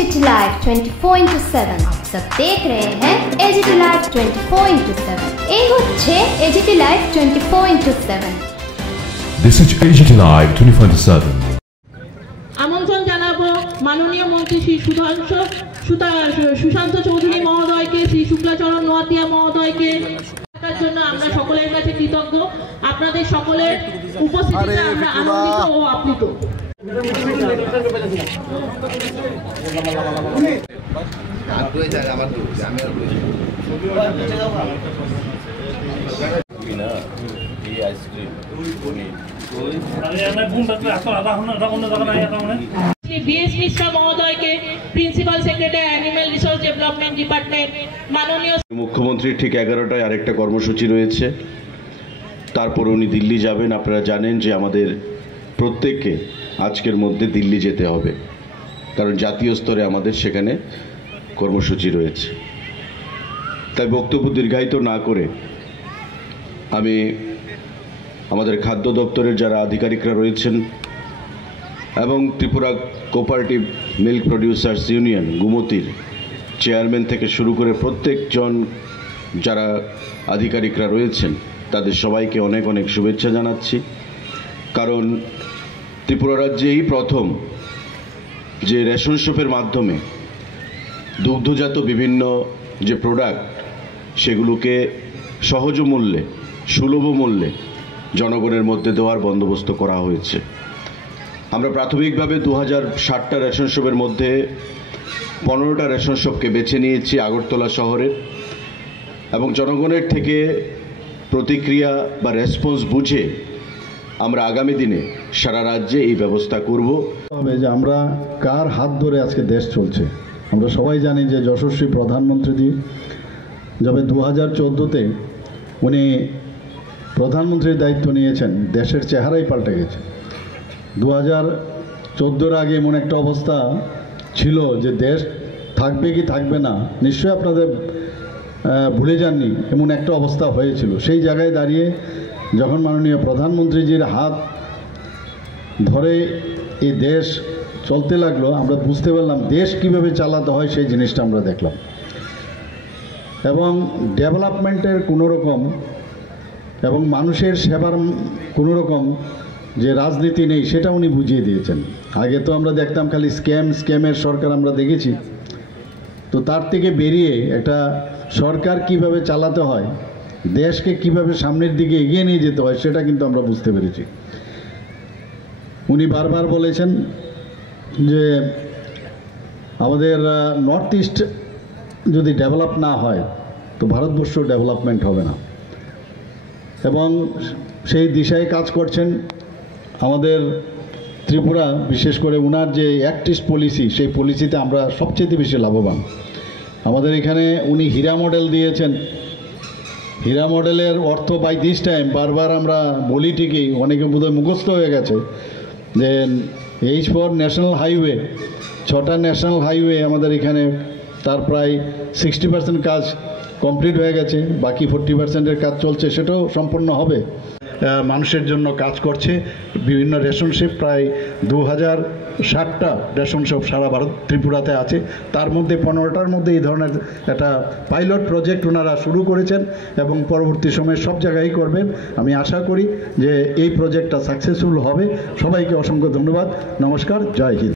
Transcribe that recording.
AGT live 24/7 आप सब देख रहे हैं एजीटी लाइव 24/7 এই হচ্ছে AGT live 24/7 This is AGT live 24/7 আমন্ত্রণ জানাবো মাননীয় মন্ত্রী শ্রী সুশান্ত চৌধুরী মহোদয়কে, শ্রী শুক্লাচরণ নোয়াতিয়া মহোদয়কে। তার জন্য আমরা সকলের কাছে কৃতজ্ঞ। আপনাদের সকলের উপস্থিতিতে আমরা আনন্দিত ও আপ্লুত। বিএস মিশ্রা মহোদয়কে, principal secretary animal resource development department. মাননীয় মুখ্যমন্ত্রীর ঠিক 11টায় আরেকটা কর্মসূচি রয়েছে, তারপর উনি দিল্লি যাবেন। আপনারা জানেন যে আমাদের প্রত্যেককে আজকের মধ্যে দিল্লি যেতে হবে, কারণ জাতীয় স্তরে আমাদের সেখানে কর্মসূচি রয়েছে। তাই বক্তব্য দীর্ঘায়িত না করে আমি আমাদের খাদ্য দপ্তরের যারা আধিকারিকরা রয়েছেন এবং Tripura cooperative milk producers union গুমতির চেয়ারম্যান থেকে শুরু করে প্রত্যেকজন যারা আধিকারিকরা রয়েছেন তাদের সবাইকে অনেক অনেক শুভেচ্ছা জানাচ্ছি। কারণ ত্রিপুরা রাজ্যেই প্রথম যে রেশন শপের মাধ্যমে দুগ্ধজাত বিভিন্ন যে প্রোডাক্ট সেগুলোকে সহজ মূল্যে, সুলভ মূল্যে জনগণের মধ্যে দেওয়ার বন্দোবস্ত করা হয়েছে। আমরা প্রাথমিকভাবে 2060টা রেশন শপের মধ্যে 15টা রেশন শপকে বেছে নিয়েছি আগরতলা শহরের, এবং জনগণের থেকে প্রতিক্রিয়া বা রেসপন্স বুঝে আমরা আগামী দিনে সারা রাজ্যে এই ব্যবস্থা করব। তবে যে আমরা কার হাত ধরে আজকে দেশ চলছে, আমরা সবাই জানি যে যশস্বী প্রধানমন্ত্রী যবে 2014তে উনি প্রধানমন্ত্রীর দায়িত্ব নিয়েছেন, দেশের চেহারাই পাল্টে গেছে। 2014-র আগে এমন একটা অবস্থা ছিল যে দেশ থাকবে কি থাকবে না, নিশ্চয়ই আপনাদের ভুলে যাননি, এমন একটা অবস্থা হয়েছিল। সেই জায়গায় দাঁড়িয়ে যখন মাননীয় প্রধানমন্ত্রীজির হাত ধরে এই দেশ চলতে লাগলো, আমরা বুঝতে পারলাম দেশ কিভাবে চালাতে হয়, সেই জিনিসটা আমরা দেখলাম। এবং ডেভেলপমেন্টের কোনো রকম এবং মানুষের সেবার কোনো রকম যে রাজনীতি নেই সেটা উনি বুঝিয়ে দিয়েছেন। আগে তো আমরা দেখতাম খালি স্ক্যামের সরকার আমরা দেখেছি, তো তার থেকে বেরিয়ে একটা সরকার কিভাবে চালাতে হয়, দেশকে কিভাবে সামনের দিকে এগিয়ে নিয়ে যেতে হয় সেটা কিন্তু আমরা বুঝতে পেরেছি। উনি বারবার বলেছেন যে আমাদের নর্থ ইস্ট যদি ডেভেলপ না হয় তো ভারতবর্ষ ডেভেলপমেন্ট হবে না, এবং সেই দিশায় কাজ করছেন। আমাদের ত্রিপুরা, বিশেষ করে ওনার যে অ্যাক্ট ইস্ট পলিসি, সেই পলিসিতে আমরা সবচেয়ে বেশি লাভবান। আমাদের এখানে উনি হীরা মডেল দিয়েছেন। হীরা মডেলের অর্থ বাই দিস টাইম বারবার আমরা বলি ঠিকই, অনেকে বোধহয় মুখস্থ হয়ে গেছে যে এইচ ফর ন্যাশনাল হাইওয়ে, 6টা ন্যাশনাল হাইওয়ে আমাদের এখানে, তার প্রায় 60% কাজ কমপ্লিট হয়ে গেছে, বাকি 40%-এর কাজ চলছে, সেটাও সম্পূর্ণ হবে। মানুষের জন্য কাজ করছে বিভিন্ন রেশন শপ, প্রায় 2060টা রেশন শপ সারা ভারত ত্রিপুরাতে আছে। তার মধ্যে 15টার মধ্যে এই ধরনের একটা পাইলট প্রজেক্ট ওনারা শুরু করেছেন এবং পরবর্তী সময়ে সব জায়গায় করবেন। আমি আশা করি যে এই প্রজেক্টটা সাকসেসফুল হবে। সবাইকে অসংখ্য ধন্যবাদ। নমস্কার, জয় হিন্দ।